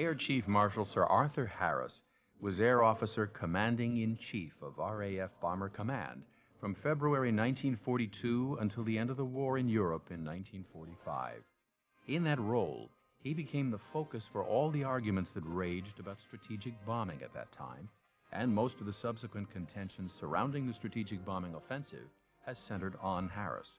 Air Chief Marshal Sir Arthur Harris was Air Officer Commanding-in-Chief of RAF Bomber Command from February 1942 until the end of the war in Europe in 1945. In that role, he became the focus for all the arguments that raged about strategic bombing at that time, and most of the subsequent contention surrounding the strategic bombing offensive has centered on Harris.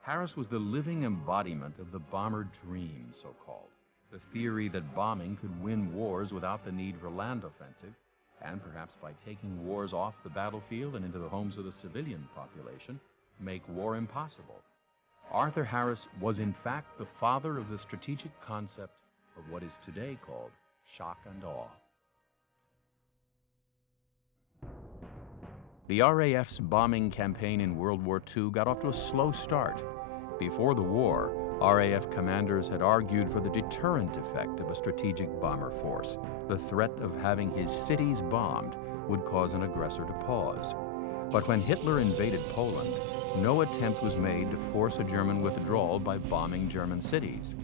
Harris was the living embodiment of the bomber dream, so-called, the theory that bombing could win wars without the need for land offensive, and perhaps by taking wars off the battlefield and into the homes of the civilian population, make war impossible. Arthur Harris was in fact the father of the strategic concept of what is today called shock and awe. The RAF's bombing campaign in World War II got off to a slow start. Before the war, RAF commanders had argued for the deterrent effect of a strategic bomber force. The threat of having his cities bombed would cause an aggressor to pause. But when Hitler invaded Poland, no attempt was made to force a German withdrawal by bombing German cities.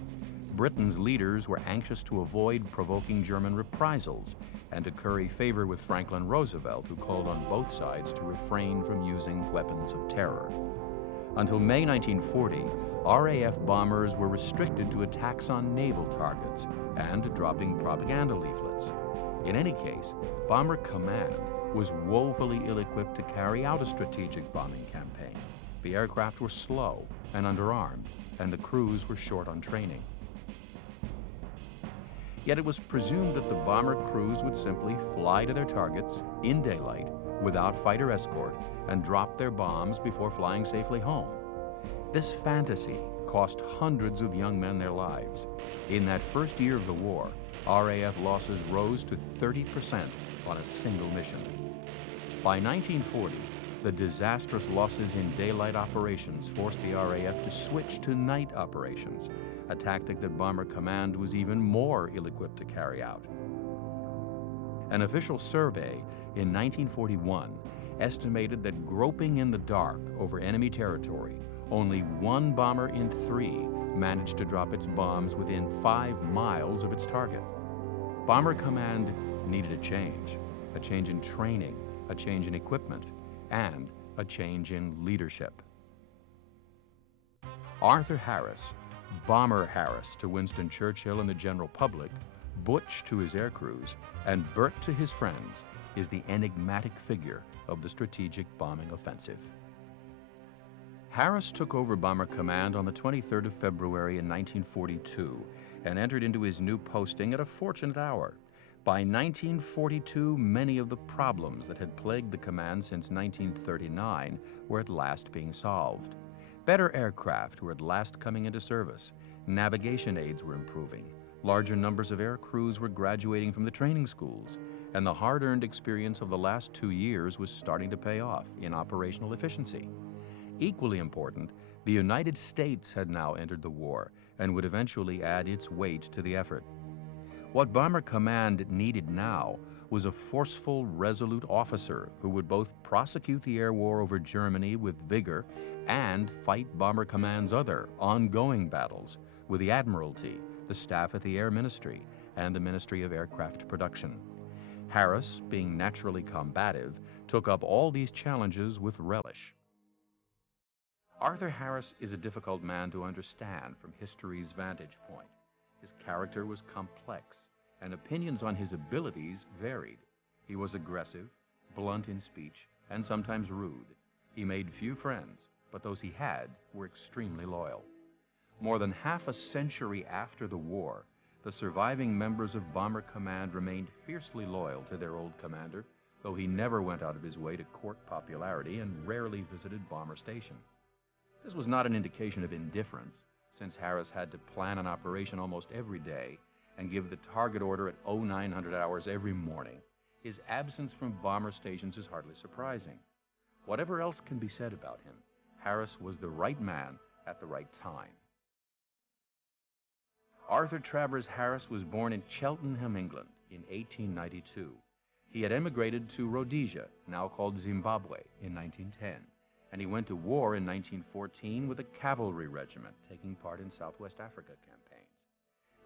Britain's leaders were anxious to avoid provoking German reprisals and to curry favor with Franklin Roosevelt, who called on both sides to refrain from using weapons of terror. Until May 1940, RAF bombers were restricted to attacks on naval targets and to dropping propaganda leaflets. In any case, Bomber Command was woefully ill-equipped to carry out a strategic bombing campaign. The aircraft were slow and underarmed, and the crews were short on training. Yet it was presumed that the bomber crews would simply fly to their targets in daylight without fighter escort and drop their bombs before flying safely home. This fantasy cost hundreds of young men their lives. In that first year of the war, RAF losses rose to 30% on a single mission. By 1940, the disastrous losses in daylight operations forced the RAF to switch to night operations, a tactic that Bomber Command was even more ill-equipped to carry out. An official survey in 1941 estimated that groping in the dark over enemy territory, only 1 bomber in 3 managed to drop its bombs within 5 miles of its target. Bomber Command needed a change in training, a change in equipment, and a change in leadership. Arthur Harris, Bomber Harris to Winston Churchill and the general public, Butch to his air crews, and Bert to his friends, is the enigmatic figure of the strategic bombing offensive. Harris took over Bomber Command on the 23rd of February in 1942 and entered into his new posting at a fortunate hour. By 1942, many of the problems that had plagued the command since 1939 were at last being solved. Better aircraft were at last coming into service. Navigation aids were improving. Larger numbers of air crews were graduating from the training schools, and the hard-earned experience of the last 2 years was starting to pay off in operational efficiency. Equally important, the United States had now entered the war and would eventually add its weight to the effort. What Bomber Command needed now was a forceful, resolute officer who would both prosecute the air war over Germany with vigor and fight Bomber Command's other ongoing battles with the Admiralty, the staff at the Air Ministry, and the Ministry of Aircraft Production. Harris, being naturally combative, took up all these challenges with relish. Arthur Harris is a difficult man to understand from history's vantage point. His character was complex, and opinions on his abilities varied. He was aggressive, blunt in speech, and sometimes rude. He made few friends, but those he had were extremely loyal. More than half a century after the war, the surviving members of Bomber Command remained fiercely loyal to their old commander, though he never went out of his way to court popularity and rarely visited Bomber Station. This was not an indication of indifference, since Harris had to plan an operation almost every day and give the target order at 0900 hours every morning. His absence from bomber stations is hardly surprising. Whatever else can be said about him, Harris was the right man at the right time. Arthur Travers Harris was born in Cheltenham, England, in 1892. He had emigrated to Rhodesia, now called Zimbabwe, in 1910, and he went to war in 1914 with a cavalry regiment taking part in Southwest Africa campaigns.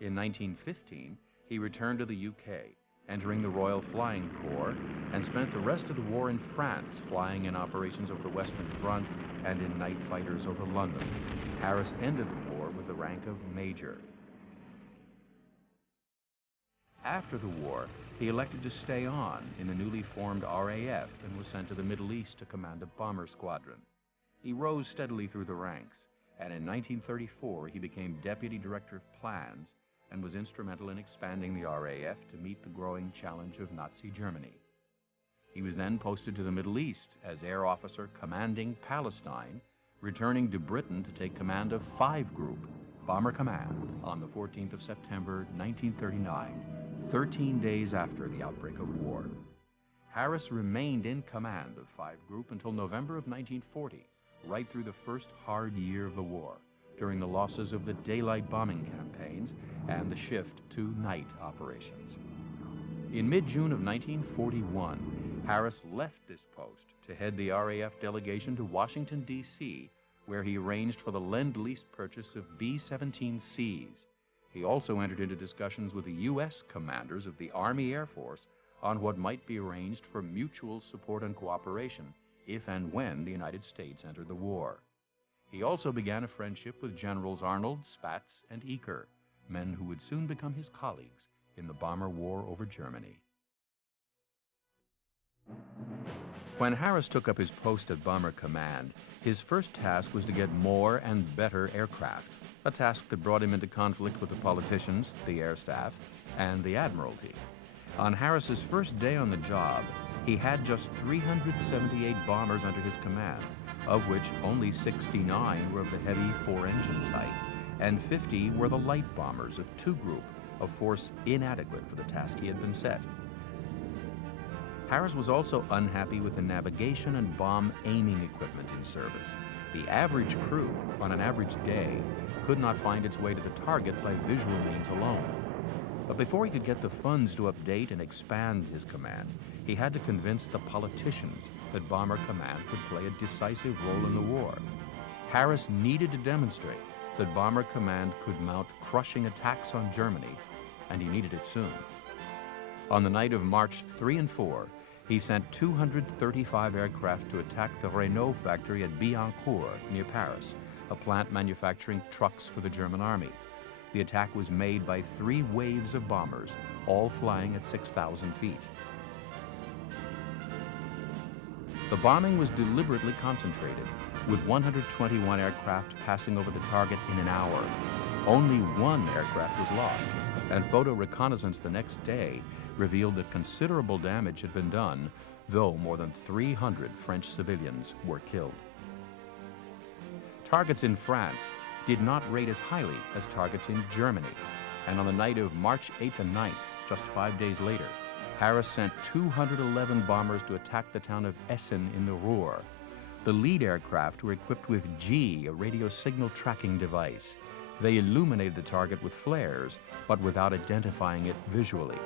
In 1915, He returned to the UK, entering the Royal Flying Corps, and spent the rest of the war in France, flying in operations over the Western Front and in night fighters over London. Harris ended the war with the rank of Major. After the war, he elected to stay on in the newly formed RAF and was sent to the Middle East to command a bomber squadron. He rose steadily through the ranks, and in 1934 he became Deputy Director of Plans and was instrumental in expanding the RAF to meet the growing challenge of Nazi Germany. He was then posted to the Middle East as Air Officer commanding Palestine, returning to Britain to take command of 5 Group, Bomber Command, on the 14th of September, 1939, 13 days after the outbreak of war. Harris remained in command of 5 Group until November of 1940, right through the first hard year of the war, during the losses of the daylight bombing campaigns and the shift to night operations. In mid-June of 1941, Harris left this post to head the RAF delegation to Washington, D.C., where he arranged for the Lend-Lease purchase of B-17Cs. He also entered into discussions with the U.S. commanders of the Army Air Force on what might be arranged for mutual support and cooperation if and when the United States entered the war. He also began a friendship with Generals Arnold, Spaatz, and Eaker, men who would soon become his colleagues in the bomber war over Germany. When Harris took up his post at Bomber Command, his first task was to get more and better aircraft, a task that brought him into conflict with the politicians, the air staff, and the Admiralty. On Harris's first day on the job, he had just 378 bombers under his command, of which only 69 were of the heavy 4-engine type, and 50 were the light bombers of 2 Group, a force inadequate for the task he had been set. Harris was also unhappy with the navigation and bomb aiming equipment in service. The average crew, on an average day, could not find its way to the target by visual means alone. But before he could get the funds to update and expand his command, he had to convince the politicians that Bomber Command could play a decisive role in the war. Harris needed to demonstrate that Bomber Command could mount crushing attacks on Germany, and he needed it soon. On the night of March 3 and 4, he sent 235 aircraft to attack the Renault factory at Billancourt, near Paris, a plant manufacturing trucks for the German army. The attack was made by 3 waves of bombers, all flying at 6,000 feet. The bombing was deliberately concentrated, with 121 aircraft passing over the target in an hour. Only 1 aircraft was lost, and photo reconnaissance the next day revealed that considerable damage had been done, though more than 300 French civilians were killed. Targets in France did not rate as highly as targets in Germany, and on the night of March 8th and 9th, just 5 days later, Harris sent 211 bombers to attack the town of Essen in the Ruhr. The lead aircraft were equipped with G, a radio signal tracking device. They illuminated the target with flares, but without identifying it visually.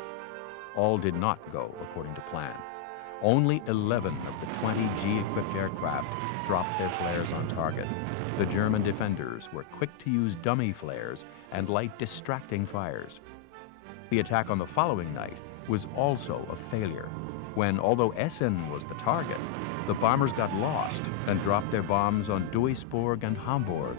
All did not go according to plan. Only 11 of the 20 G-equipped aircraft dropped their flares on target. The German defenders were quick to use dummy flares and light distracting fires. The attack on the following night was also a failure, when, although Essen was the target, the bombers got lost and dropped their bombs on Duisburg and Hamburg.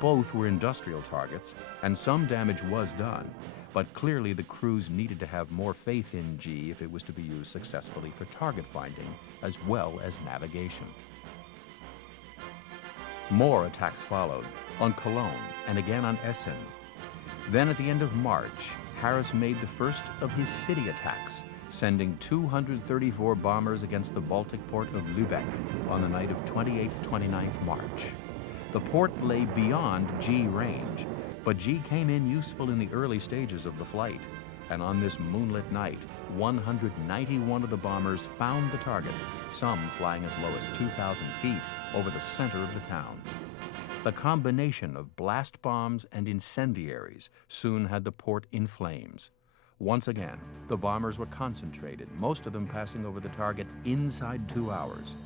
Both were industrial targets, and some damage was done, but clearly the crews needed to have more faith in G if it was to be used successfully for target finding as well as navigation. More attacks followed, on Cologne and again on Essen. Then at the end of March, Harris made the first of his city attacks, sending 234 bombers against the Baltic port of Lübeck on the night of 28th-29th March. The port lay beyond G range, but G came in useful in the early stages of the flight, and on this moonlit night, 191 of the bombers found the target, some flying as low as 2,000 feet over the center of the town. The combination of blast bombs and incendiaries soon had the port in flames. Once again, the bombers were concentrated, most of them passing over the target inside 2 hours.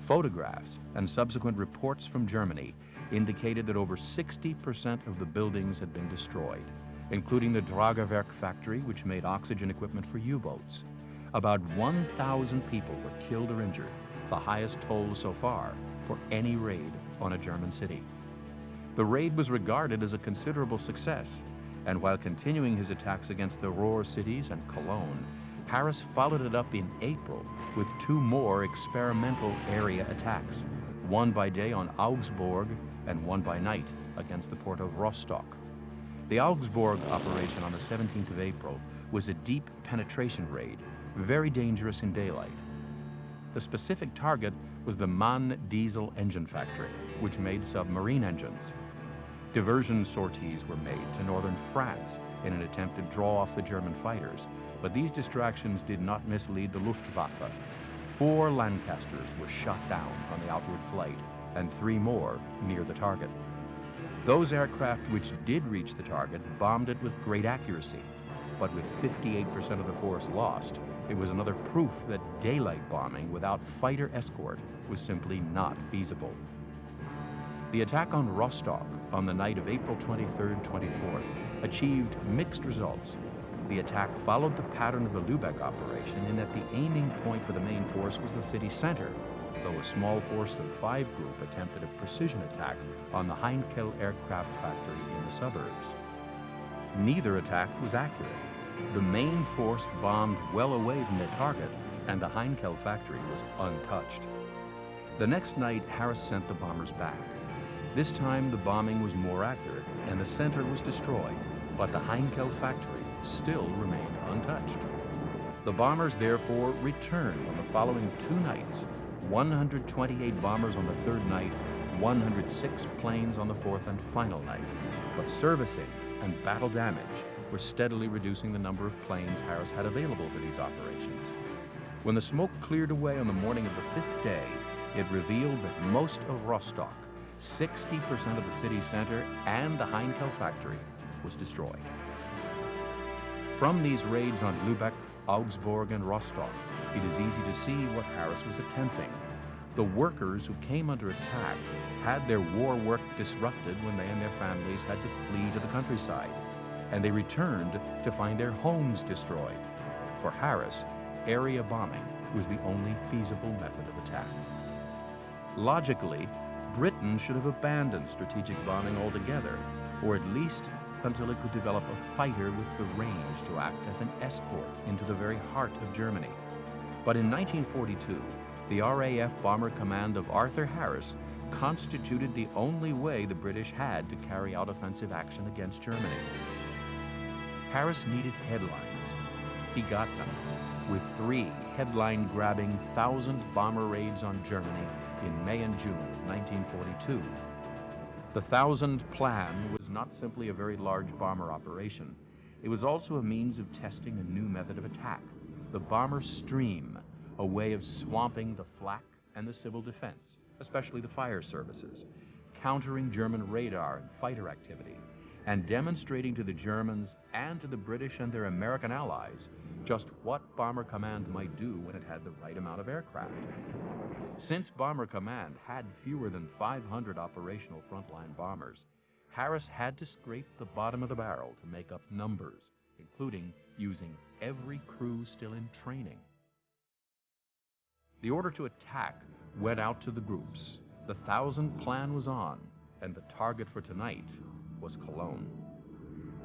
Photographs and subsequent reports from Germany indicated that over 60% of the buildings had been destroyed, including the Dragerwerk factory, which made oxygen equipment for U-boats. About 1,000 people were killed or injured, the highest toll so far for any raid on a German city. The raid was regarded as a considerable success, and while continuing his attacks against the Ruhr cities and Cologne, Harris followed it up in April with 2 more experimental area attacks, one by day on Augsburg and one by night against the port of Rostock. The Augsburg operation on the 17th of April was a deep penetration raid, very dangerous in daylight. The specific target was the Mann diesel engine factory, which made submarine engines. Diversion sorties were made to northern France in an attempt to draw off the German fighters, but these distractions did not mislead the Luftwaffe. 4 Lancasters were shot down on the outward flight, and 3 more near the target. Those aircraft which did reach the target bombed it with great accuracy, but with 58% of the force lost, it was another proof that daylight bombing without fighter escort was simply not feasible. The attack on Rostock on the night of April 23rd, 24th achieved mixed results. The attack followed the pattern of the Lübeck operation in that the aiming point for the main force was the city center, though a small force of 5 group attempted a precision attack on the Heinkel aircraft factory in the suburbs. Neither attack was accurate. The main force bombed well away from their target, and the Heinkel factory was untouched. The next night, Harris sent the bombers back. This time, the bombing was more accurate, and the center was destroyed, but the Heinkel factory still remained untouched. The bombers therefore returned on the following 2 nights, 128 bombers on the 3rd night, 106 planes on the 4th and final night. But servicing and battle damage were steadily reducing the number of planes Harris had available for these operations. When the smoke cleared away on the morning of the 5th day, it revealed that most of Rostock, 60% of the city center, and the Heinkel factory was destroyed. From these raids on Lübeck, Augsburg, and Rostock, it is easy to see what Harris was attempting. The workers who came under attack had their war work disrupted when they and their families had to flee to the countryside, and they returned to find their homes destroyed. For Harris, area bombing was the only feasible method of attack. Logically, Britain should have abandoned strategic bombing altogether, or at least until it could develop a fighter with the range to act as an escort into the very heart of Germany. But in 1942, the RAF Bomber Command of Arthur Harris constituted the only way the British had to carry out offensive action against Germany. Harris needed headlines. He got them with 3 headline-grabbing 1,000 bomber raids on Germany in May and June of 1942. The 1,000 plan was not simply a very large bomber operation. It was also a means of testing a new method of attack, the bomber stream, a way of swamping the flak and the civil defense, especially the fire services, countering German radar and fighter activity, and demonstrating to the Germans and to the British and their American allies just what Bomber Command might do when it had the right amount of aircraft. Since Bomber Command had fewer than 500 operational frontline bombers, Harris had to scrape the bottom of the barrel to make up numbers, including using every crew still in training. The order to attack went out to the groups. The 1,000 plan was on, and the target for tonight was Cologne.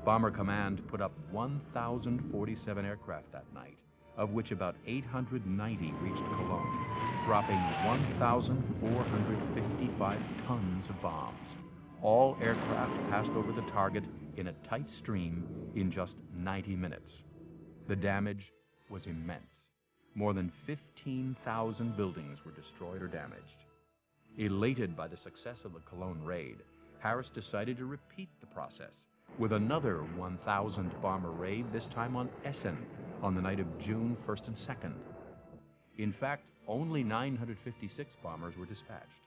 Bomber Command put up 1,047 aircraft that night, of which about 890 reached Cologne, dropping 1,455 tons of bombs. All aircraft passed over the target in a tight stream in just 90 minutes. The damage was immense. More than 15,000 buildings were destroyed or damaged. Elated by the success of the Cologne raid, Harris decided to repeat the process with another 1,000 bomber raid, this time on Essen, on the night of June 1st and 2nd. In fact, only 956 bombers were dispatched.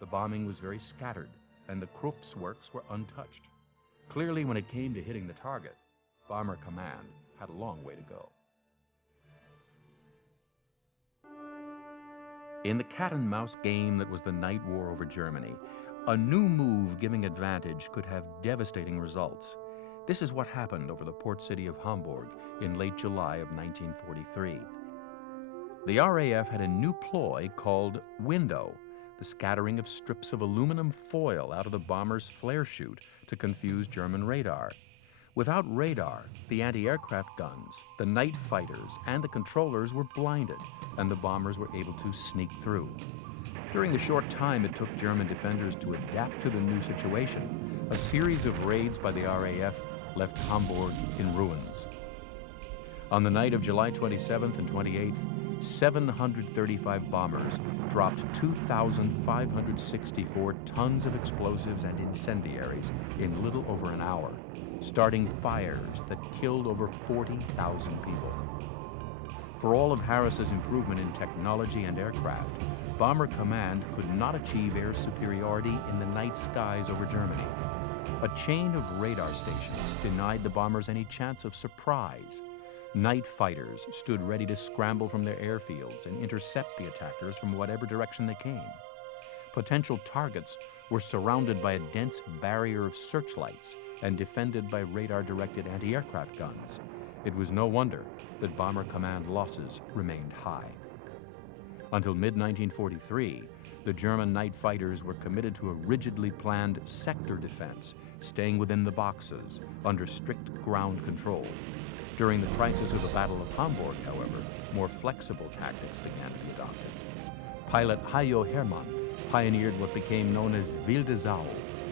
The bombing was very scattered, and the Krupp's works were untouched. Clearly, when it came to hitting the target, Bomber Command had a long way to go. In the cat-and-mouse game that was the night war over Germany, a new move giving advantage could have devastating results. This is what happened over the port city of Hamburg in late July of 1943. The RAF had a new ploy called window, the scattering of strips of aluminum foil out of the bomber's flare chute to confuse German radar. Without radar, the anti-aircraft guns, the night fighters, and the controllers were blinded, and the bombers were able to sneak through. During the short time it took German defenders to adapt to the new situation, a series of raids by the RAF left Hamburg in ruins. On the night of July 27th and 28th, 735 bombers dropped 2,564 tons of explosives and incendiaries in little over an hour, starting fires that killed over 40,000 people. For all of Harris's improvement in technology and aircraft, Bomber Command could not achieve air superiority in the night skies over Germany. A chain of radar stations denied the bombers any chance of surprise. Night fighters stood ready to scramble from their airfields and intercept the attackers from whatever direction they came. Potential targets were surrounded by a dense barrier of searchlights and defended by radar-directed anti-aircraft guns. It was no wonder that Bomber Command losses remained high. Until mid-1943, the German night fighters were committed to a rigidly planned sector defense, staying within the boxes, under strict ground control. During the crisis of the Battle of Hamburg, however, more flexible tactics began to be adopted. Pilot Hajo Hermann pioneered what became known as wilde Sau,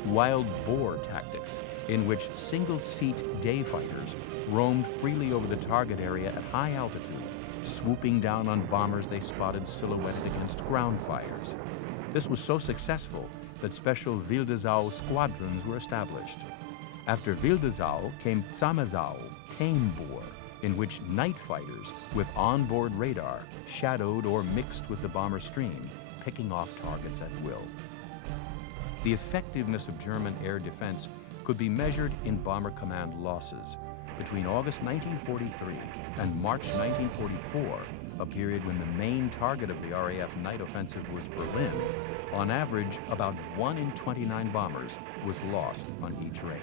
wild boar tactics, in which single-seat day fighters roamed freely over the target area at high altitude, swooping down on bombers they spotted silhouetted against ground fires. This was so successful that special wilde Sau squadrons were established. After wilde Sau came zahme Sau, tame boar, in which night fighters with onboard radar shadowed or mixed with the bomber stream, picking off targets at will. The effectiveness of German air defense could be measured in Bomber Command losses. Between August 1943 and March 1944, a period when the main target of the RAF night offensive was Berlin, on average, about 1 in 29 bombers was lost on each raid.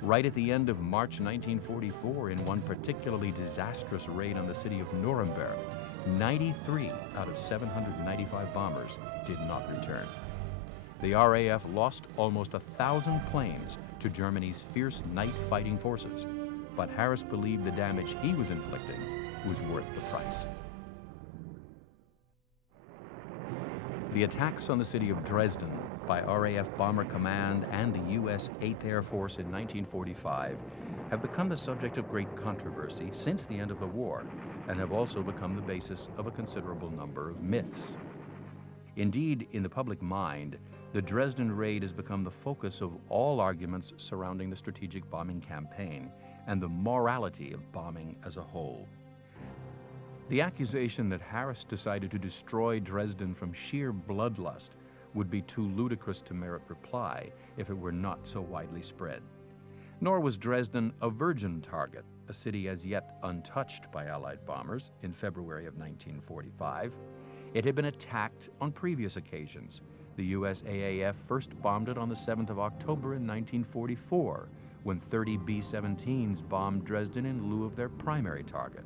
Right at the end of March 1944, in one particularly disastrous raid on the city of Nuremberg, 93 out of 795 bombers did not return. The RAF lost almost 1,000 planes to Germany's fierce night fighting forces, but Harris believed the damage he was inflicting was worth the price. The attacks on the city of Dresden by RAF Bomber Command and the U.S. 8th Air Force in 1945 have become the subject of great controversy since the end of the war and have also become the basis of a considerable number of myths. Indeed, in the public mind, the Dresden raid has become the focus of all arguments surrounding the strategic bombing campaign and the morality of bombing as a whole. The accusation that Harris decided to destroy Dresden from sheer bloodlust would be too ludicrous to merit reply if it were not so widely spread. Nor was Dresden a virgin target, a city as yet untouched by Allied bombers in February of 1945. It had been attacked on previous occasions. The US AAF first bombed it on the 7th of October in 1944, when 30 B-17s bombed Dresden in lieu of their primary target.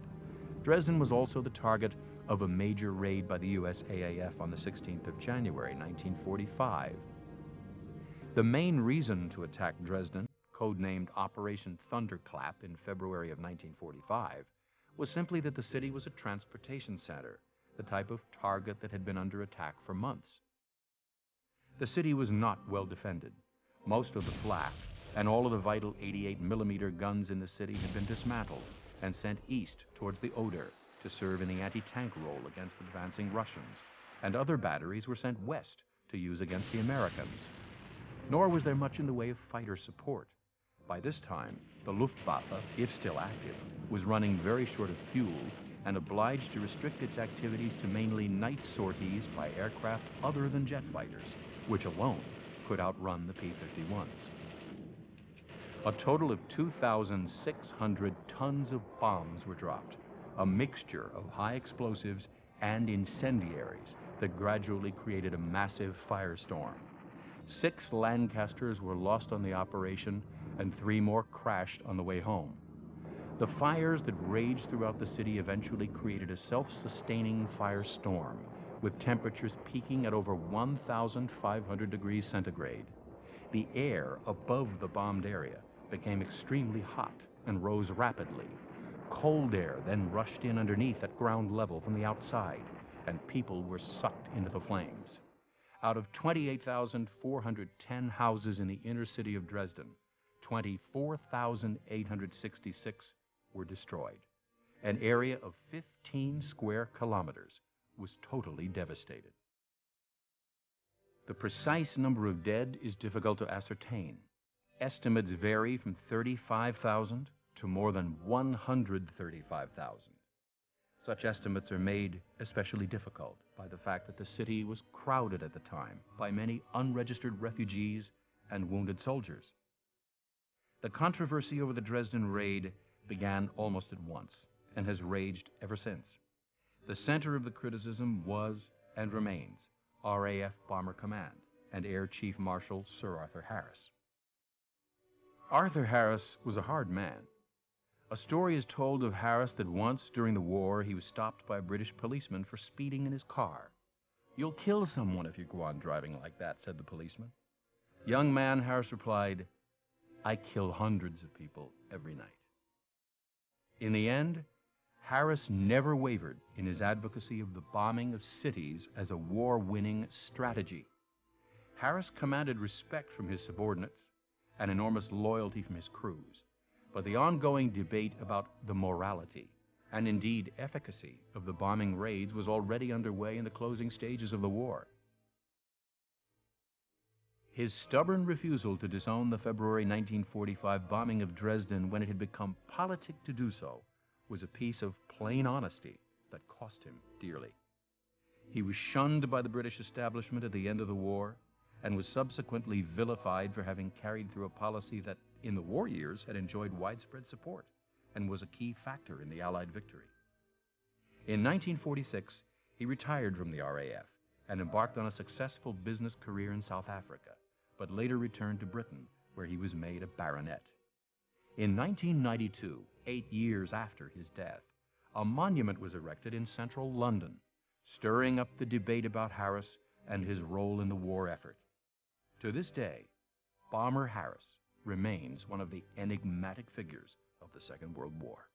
Dresden was also the target of a major raid by the US AAF on the 16th of January 1945. The main reason to attack Dresden, codenamed Operation Thunderclap in February of 1945, was simply that the city was a transportation center, the type of target that had been under attack for months. The city was not well defended. Most of the flak and all of the vital 88mm guns in the city had been dismantled and sent east towards the Oder to serve in the anti-tank role against advancing Russians, and other batteries were sent west to use against the Americans. Nor was there much in the way of fighter support. By this time, the Luftwaffe, if still active, was running very short of fuel and obliged to restrict its activities to mainly night sorties by aircraft other than jet fighters, which alone could outrun the P-51s. A total of 2,600 tons of bombs were dropped, a mixture of high explosives and incendiaries that gradually created a massive firestorm. 6 Lancasters were lost on the operation, and 3 more crashed on the way home. The fires that raged throughout the city eventually created a self-sustaining firestorm, with temperatures peaking at over 1,500 degrees centigrade. The air above the bombed area became extremely hot and rose rapidly. Cold air then rushed in underneath at ground level from the outside, and people were sucked into the flames. Out of 28,410 houses in the inner city of Dresden, 24,866 were destroyed. An area of 15 square kilometers was totally devastated. The precise number of dead is difficult to ascertain. Estimates vary from 35,000 to more than 135,000. Such estimates are made especially difficult by the fact that the city was crowded at the time by many unregistered refugees and wounded soldiers. The controversy over the Dresden raid began almost at once and has raged ever since. The center of the criticism was and remains RAF Bomber Command and Air Chief Marshal Sir Arthur Harris. Arthur Harris was a hard man. A story is told of Harris that once during the war he was stopped by a British policeman for speeding in his car. "You'll kill someone if you go on driving like that," said the policeman. "Young man," Harris replied, "I kill hundreds of people every night." In the end, Harris never wavered in his advocacy of the bombing of cities as a war-winning strategy. Harris commanded respect from his subordinates and enormous loyalty from his crews, but the ongoing debate about the morality and indeed efficacy of the bombing raids was already underway in the closing stages of the war. His stubborn refusal to disown the February 1945 bombing of Dresden when it had become politic to do so was a piece of plain honesty that cost him dearly. He was shunned by the British establishment at the end of the war and was subsequently vilified for having carried through a policy that, in the war years, had enjoyed widespread support and was a key factor in the Allied victory. In 1946, he retired from the RAF and embarked on a successful business career in South Africa, but later returned to Britain, where he was made a baronet. In 1992, 8 years after his death, a monument was erected in central London, stirring up the debate about Harris and his role in the war effort. To this day, Bomber Harris remains one of the enigmatic figures of the Second World War.